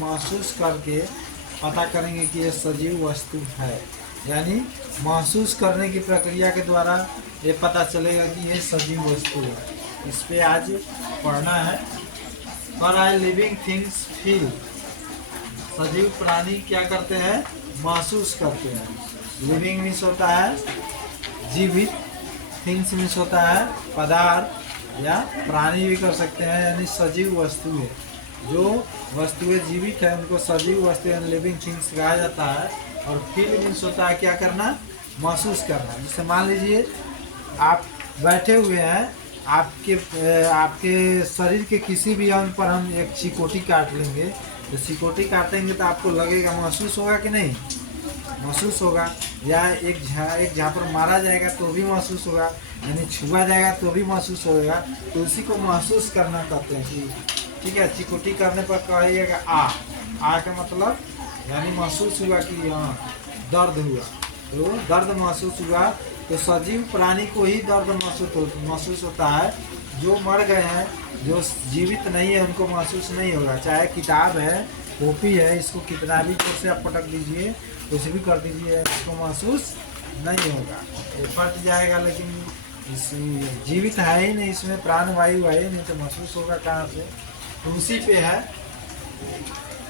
महसूस करके पता करेंगे कि ये सजीव वस्तु है। यानी महसूस करने की प्रक्रिया के द्वारा ये पता चलेगा कि ये सजीव वस्तु है। इस पे आज पढ़ना है। पर आई लिविंग थिंग्स फील, सजीव प्राणी क्या करते हैं? महसूस करते हैं। लिविंग मीन्स होता है जीवित, थिंग्स मीन्स होता है पदार्थ या प्राणी भी कर सकते हैं, यानी सजीव वस्तु है। जो वस्तुएं जीवित है उनको सजीव वस्तु यानी लिविंग थिंग्स कहा जाता है। और फील मीन्स होता है क्या करना? महसूस करना। जैसे मान लीजिए आप बैठे हुए हैं, आपके शरीर के किसी भी अंग पर हम एक चिकोटी काट लेंगे, तो चिकोटी काटेंगे तो आपको लगेगा, महसूस होगा कि नहीं? महसूस होगा। या एक जहाँ पर मारा जाएगा तो भी महसूस होगा, यानी छुआ जाएगा तो भी महसूस होगा। तो उसी को महसूस करना कहते हैं कि ठीक है, चिकोटी करने पर कहिएगा आ का मतलब यानी महसूस हुआ कि हाँ दर्द हुआ, तो दर्द महसूस हुआ। तो सजीव प्राणी को ही दर्द महसूस होता है। जो मर गए हैं, जो जीवित नहीं है, उनको महसूस नहीं होगा। चाहे किताब है, कॉपी है, इसको कितना भी जोर से आप पटक दीजिए, कुछ भी कर दीजिए, इसको महसूस नहीं होगा, ये फट जाएगा। लेकिन इस जीवित है ही नहीं, इसमें प्राण वायु है ही नहीं, तो महसूस होगा कहाँ से? तो उसी पे है।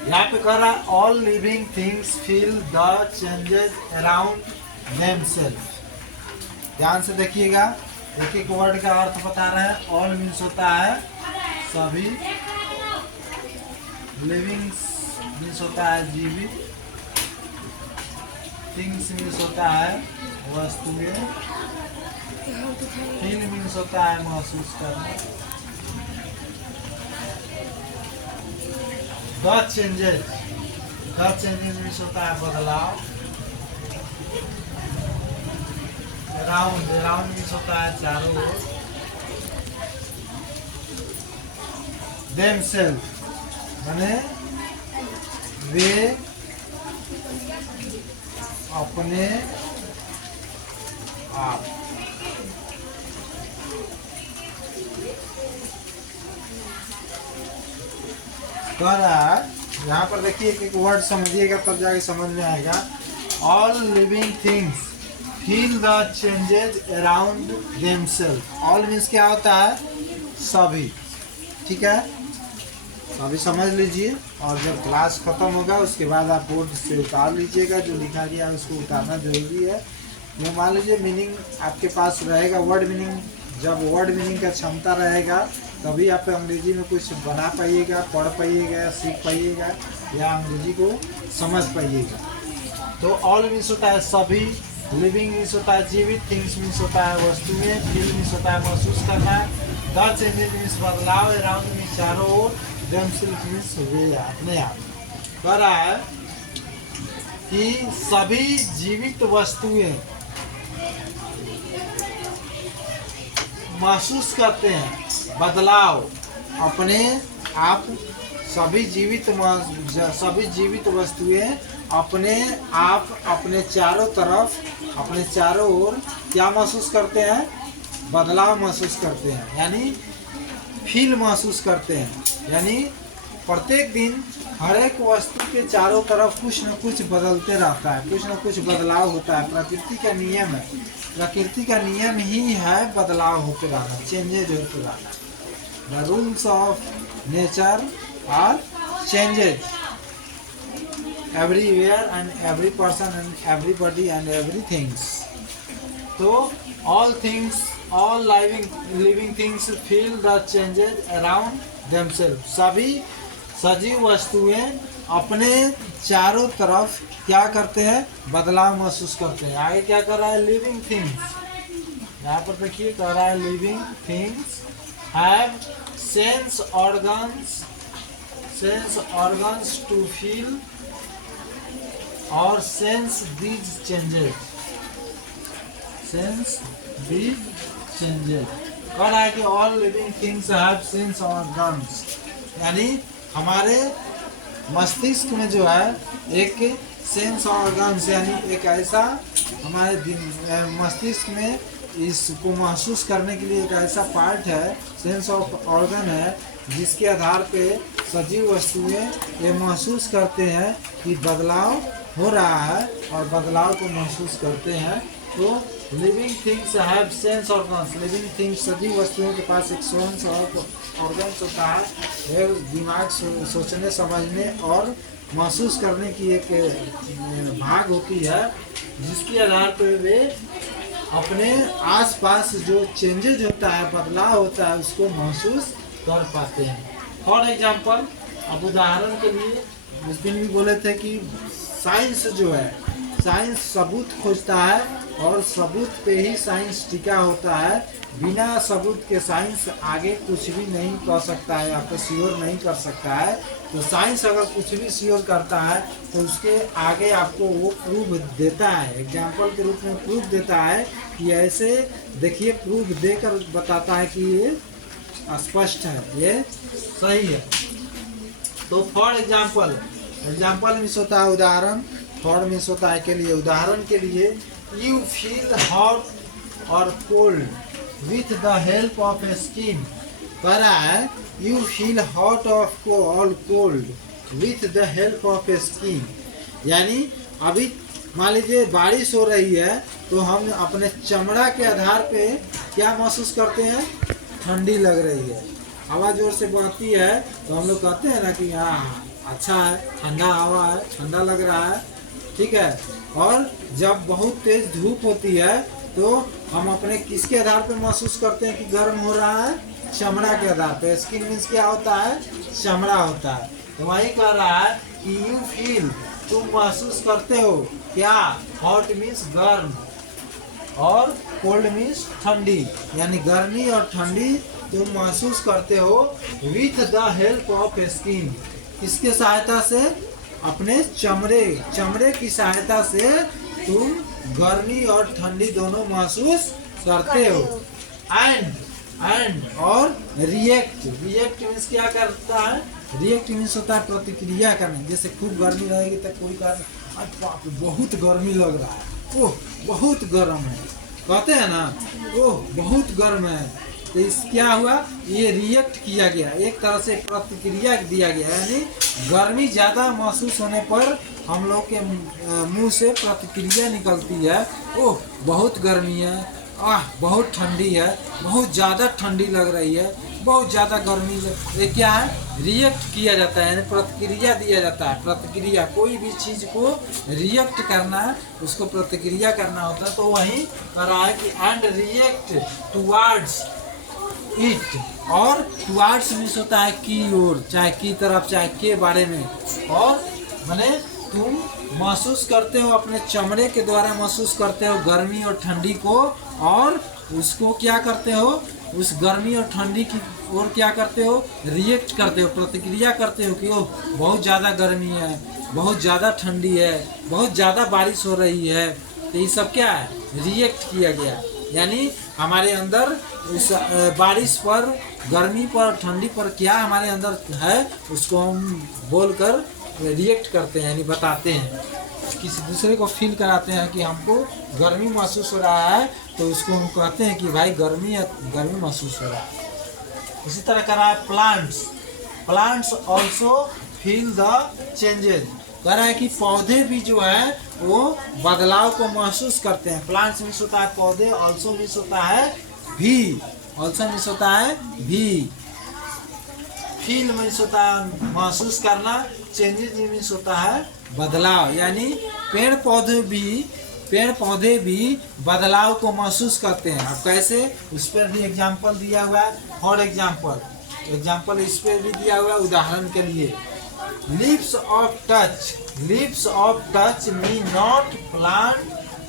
यहाँ पे कह रहा है all living things feel the changes around themself. ध्यान से देखिएगा, एक एक वर्ड का अर्थ बता रहे हैं। ऑल मीन्स होता है सभी, लिविंग मीन्स होता है जीवित, थिंग्स मीन्स होता है वस्तुएं, फील मीन्स होता है महसूस करना। द चेंजेस मीन्स होता है बदलाव। राउंड मीन्स होता है चारों ओर। देमसेल्फ माने वे अपने आप। कह रहा है यहाँ पर देखिए एक वर्ड समझिएगा तब जाके समझ में आएगा। All living things feel the changes around themself. All means क्या होता है? सभी। ठीक है, अभी समझ लीजिए, और जब क्लास खत्म होगा उसके बाद आप बोर्ड से उतार लीजिएगा, जो लिखा गया है उसको उतारना जरूरी है। ये मान लीजिए मीनिंग आपके पास रहेगा, वर्ड मीनिंग, जब वर्ड मीनिंग का क्षमता रहेगा तभी आप अंग्रेजी में कुछ बना पाइएगा, पढ़ पाइएगा, सीख पाइएगा या अंग्रेजी को समझ पाइएगा। तो ऑल मीन्स होता है सभी, लिविंग मीन्स होता है जीवित, थिंग्स मीन्स होता है वस्तुएं, फील मीन्स होता है महसूस करना, द चेंजेस मीन्स बदलाव, अराउंड मीन्स चारों ओर, देमसेल्फ मीन्स वे अपने आप। कह रहा है कि सभी जीवित वस्तुएं महसूस करते हैं बदलाव अपने आप। सभी जीवित वस्तुएं अपने आप, अपने चारों तरफ, अपने चारों ओर क्या महसूस करते हैं? बदलाव महसूस करते हैं, यानी फील महसूस करते हैं। यानी प्रत्येक दिन हर एक वस्तु के चारों तरफ कुछ न कुछ बदलते रहता है, कुछ न कुछ बदलाव होता है। प्रकृति का नियम है, प्रकृति का नियम ही है बदलाव होते रहना, चेंजेज होते रहना। The rules of nature are changes everywhere and every person and everybody and everything. तो all living things feel the changes around themselves. सभी सजीव वस्तुएं अपने चारों तरफ क्या करते हैं? बदलाव महसूस करते हैं। आगे क्या कर रहा है? लिविंग थिंग्स, यहाँ पर देखिए कह रहा है living things have sense organs to feel और सेंस दीज चेंजेस। कह रहा है कि all living things have sense organs, यानी हमारे मस्तिष्क में जो है एक सेंस ऑर्गन्स, यानी एक ऐसा हमारे मस्तिष्क में इसको महसूस करने के लिए एक ऐसा पार्ट है, सेंस ऑफ ऑर्गन है, जिसके आधार पे सजीव वस्तुएं ये महसूस करते हैं कि बदलाव हो रहा है और बदलाव को महसूस करते हैं। तो living things have sense organs. Living things सजीव वस्तुओं के पास एक सेंस ऑर्गन्स होता है, यह दिमाग सोचने समझने और महसूस करने की एक भाग होती है, जिसके आधार पर वे अपने आसपास जो चेंजेज होता है, बदलाव होता है, उसको महसूस कर पाते हैं। फॉर एग्जाम्पल, अब उदाहरण के लिए उस दिन भी बोले थे कि साइंस जो है, साइंस सबूत खोजता है और सबूत पे ही साइंस टिका होता है। बिना सबूत के साइंस आगे कुछ भी नहीं कर सकता है, आपको श्योर नहीं कर सकता है। तो साइंस अगर कुछ भी श्योर करता है तो उसके आगे आपको वो प्रूफ देता है, एग्जाम्पल के रूप में प्रूफ देता है कि ऐसे देखिए, प्रूफ देकर बताता है कि ये स्पष्ट है, ये सही है। तो फॉर एग्जाम्पल, एग्जाम्पल मीन्स होता है उदाहरण, फॉर मीन्स होता है के लिए, उदाहरण के लिए, यू फील हॉट और cold with the help of A skin. कह रहा है यू फील हॉट और cold with the help of A skin, यानी अभी मान लीजिए बारिश हो रही है तो हम अपने चमड़ा के आधार पे क्या महसूस करते हैं, ठंडी लग रही है। हवा जोर से बहती है तो हम लोग कहते हैं ना कि हाँ अच्छा है, ठंडा हवा है, ठंडा लग रहा है, ठीक है। और जब बहुत तेज धूप होती है तो हम अपने किसके आधार पे महसूस करते हैं कि गर्म हो रहा है, चमड़ा के आधार पे। स्किन मीन्स क्या होता है, चमड़ा होता है। तो वही कह रहा है कि यू फील, तुम महसूस करते हो क्या, हॉट मीन्स गर्म और कोल्ड मीन्स ठंडी, यानी गर्मी और ठंडी तुम महसूस करते हो with the help of skin, किसके सहायता से, अपने चमड़े की सहायता से तुम गर्मी और ठंडी दोनों महसूस करते हो। एंड और रिएक्ट मीन्स क्या करता है, रिएक्ट मीन्स होता है प्रतिक्रिया करना। जैसे खूब गर्मी रहेगी तो कोई कारण, बाप रे बहुत गर्मी लग रहा है, ओह बहुत गर्म है, कहते हैं ना, ओह बहुत गर्म है। तो इस क्या हुआ, ये रिएक्ट किया गया, एक तरह से प्रतिक्रिया दिया गया, यानी गर्मी ज़्यादा महसूस होने पर हम लोग के मुंह से प्रतिक्रिया निकलती है, ओह बहुत गर्मी है, बहुत ठंडी है, बहुत ज़्यादा ठंडी लग रही है, बहुत ज़्यादा गर्मी ये क्या है, रिएक्ट किया जाता है, यानी प्रतिक्रिया दिया जाता है। प्रतिक्रिया, कोई भी चीज़ को रिएक्ट करना है, उसको प्रतिक्रिया करना होता है। तो वही कह रहा है कि एंड रिएक्ट टुवार्ड्स इट, और टुवार्ड्स मीन्स होता है की ओर, चाहे की तरफ, चाहे के बारे में। और माने तुम महसूस करते हो, अपने चमड़े के द्वारा महसूस करते हो गर्मी और ठंडी को, और उसको क्या करते हो, उस गर्मी और ठंडी की ओर क्या करते हो, रिएक्ट करते हो, प्रतिक्रिया करते हो कि ओह बहुत ज़्यादा गर्मी है, बहुत ज़्यादा ठंडी है, बहुत ज़्यादा बारिश हो रही है। तो ये सब क्या है, रिएक्ट किया गया, यानी हमारे अंदर उस बारिश पर, गर्मी पर, ठंडी पर क्या हमारे अंदर है, उसको हम बोलकर रिएक्ट करते हैं, यानी बताते हैं, किसी दूसरे को फील कराते हैं कि हमको गर्मी महसूस हो रहा है, तो उसको हम कहते हैं कि भाई गर्मी महसूस हो रहा है। इसी तरह कर रहा है plants also feel the changes. कह रहा है कि पौधे भी जो है वो बदलाव को महसूस करते हैं। प्लांट्स मीन्स होता है पौधे, ऑल्सो मीन्स होता है भी, ऑल्सो मीन्स होता है भी, फील मीन्स होता है महसूस करना, चेंजेस मीन्स होता है बदलाव, यानी पेड़ पौधे भी बदलाव को महसूस करते हैं। अब कैसे, उस पर भी एग्जाम्पल दिया हुआ है। फॉर एग्जाम्पल इस पर भी दिया हुआ है उदाहरण के लिए, leaves of touch mean not plant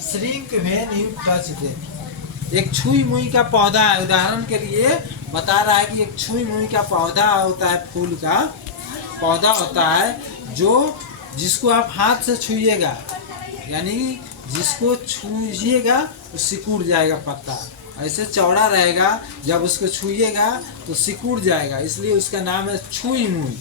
shrink when you touch them. एक छुई मुई का पौधा है, उदाहरण के लिए बता रहा है कि एक छुई मुई का पौधा होता है, फूल का पौधा होता है, जिसको आप हाथ से छुइएगा, यानी जिसको छुइएगा तो सिकुड़ जाएगा पत्ता, ऐसे चौड़ा रहेगा, जब उसको छुइएगा तो सिकुड़ जाएगा, इसलिए उसका नाम है छुई मुई।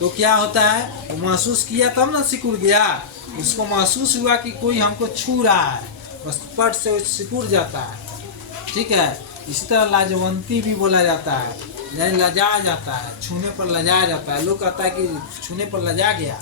तो क्या होता है, वो महसूस किया तब ना सिकुड़ गया, उसको महसूस हुआ कि कोई हमको छू रहा है, बस पट से सिकुड़ जाता है, ठीक है। इसी तरह लाजवंती भी बोला जाता है, यानी लजाया जाता है, छूने पर लजाया जाता है। लोग कहता है कि छूने पर लजा गया,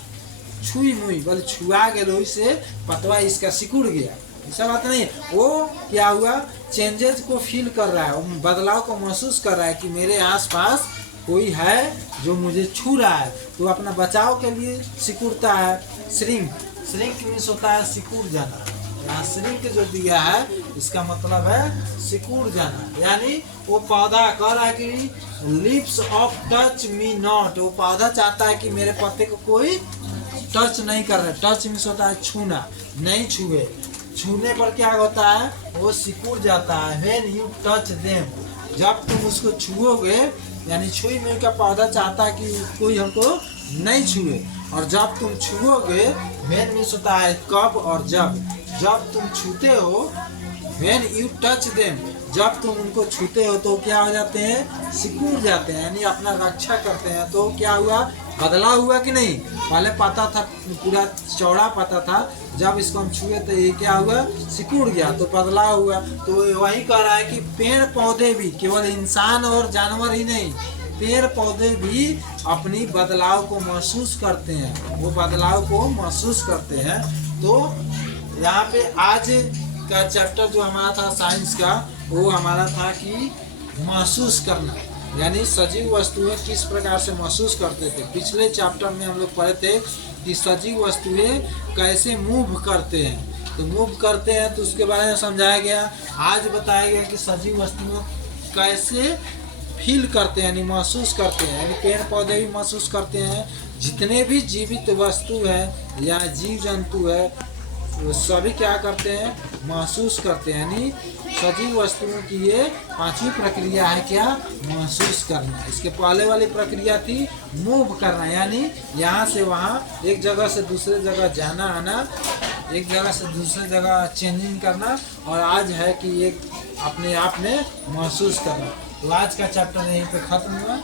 छुई मुई बोले छुआ गया लोही से पतवा इसका सिकुड़ गया, ऐसा बात नहीं। वो क्या हुआ, चेंजेस को फील कर रहा है, बदलाव को महसूस कर रहा है कि मेरे आसपास कोई है जो मुझे छू रहा है, तो अपना बचाव के लिए सिकुड़ता है। श्रिंक, श्रिंक मीन्स होता है सिकुड़ जाना। यहाँ श्रिंक जो दिया है इसका मतलब है सिकुड़ जाना, यानी वो पौधा कह रहा है कि lips of touch me not, वो पौधा चाहता है कि मेरे पत्ते को कोई टच नहीं कर रहा। टच मीन्स होता है छूना, नहीं छुए, छूने पर क्या होता है, वो सिकुड़ जाता है। व्हेन यू टच देम, जब तुम उसको छुओगे, यानी छुई में का पौधा चाहता है कि कोई हमको नहीं छुए, और जब तुम छुओगे, व्हेन मीन्स होता है कब और जब तुम छूते हो, व्हेन यू टच देम, जब तुम उनको छूते हो तो क्या हो जाते हैं, सिकुड़ जाते हैं, यानी अपना रक्षा करते हैं। तो क्या हुआ, बदलाव हुआ कि नहीं। पहले पता था, पूरा चौड़ा पता था, जब इसको हम छुए तो ये क्या हुआ, सिकुड़ गया, तो बदलाव हुआ। तो वही कह रहा है कि पेड़ पौधे भी, केवल इंसान और जानवर ही नहीं, पेड़ पौधे भी अपनी बदलाव को महसूस करते हैं, वो बदलाव को महसूस करते हैं। तो यहाँ पे आज का चैप्टर जो हमारा था साइंस का, वो हमारा था कि महसूस करना, यानी सजीव वस्तुएं किस प्रकार से महसूस करते थे। पिछले चैप्टर में हम लोग पढ़े थे कि सजीव वस्तुएं कैसे मूव करते हैं, तो मूव करते हैं तो उसके बारे में समझाया गया। आज बताया गया कि सजीव वस्तुएं कैसे फील करते हैं, यानी महसूस करते हैं, यानी पेड़ पौधे भी महसूस करते हैं, जितने भी जीवित वस्तु है या जीव जंतु है वो सभी क्या करते हैं, महसूस करते हैं। यानी सजीव वस्तुओं की ये पांचवी प्रक्रिया है, क्या, महसूस करना। इसके पहले वाली प्रक्रिया थी मूव करना, यानी यहाँ से वहाँ, एक जगह से दूसरे जगह जाना आना, एक जगह से दूसरे जगह चेंजिंग करना, और आज है कि एक अपने आप में महसूस करना। तो आज का चैप्टर यहीं पे खत्म हुआ।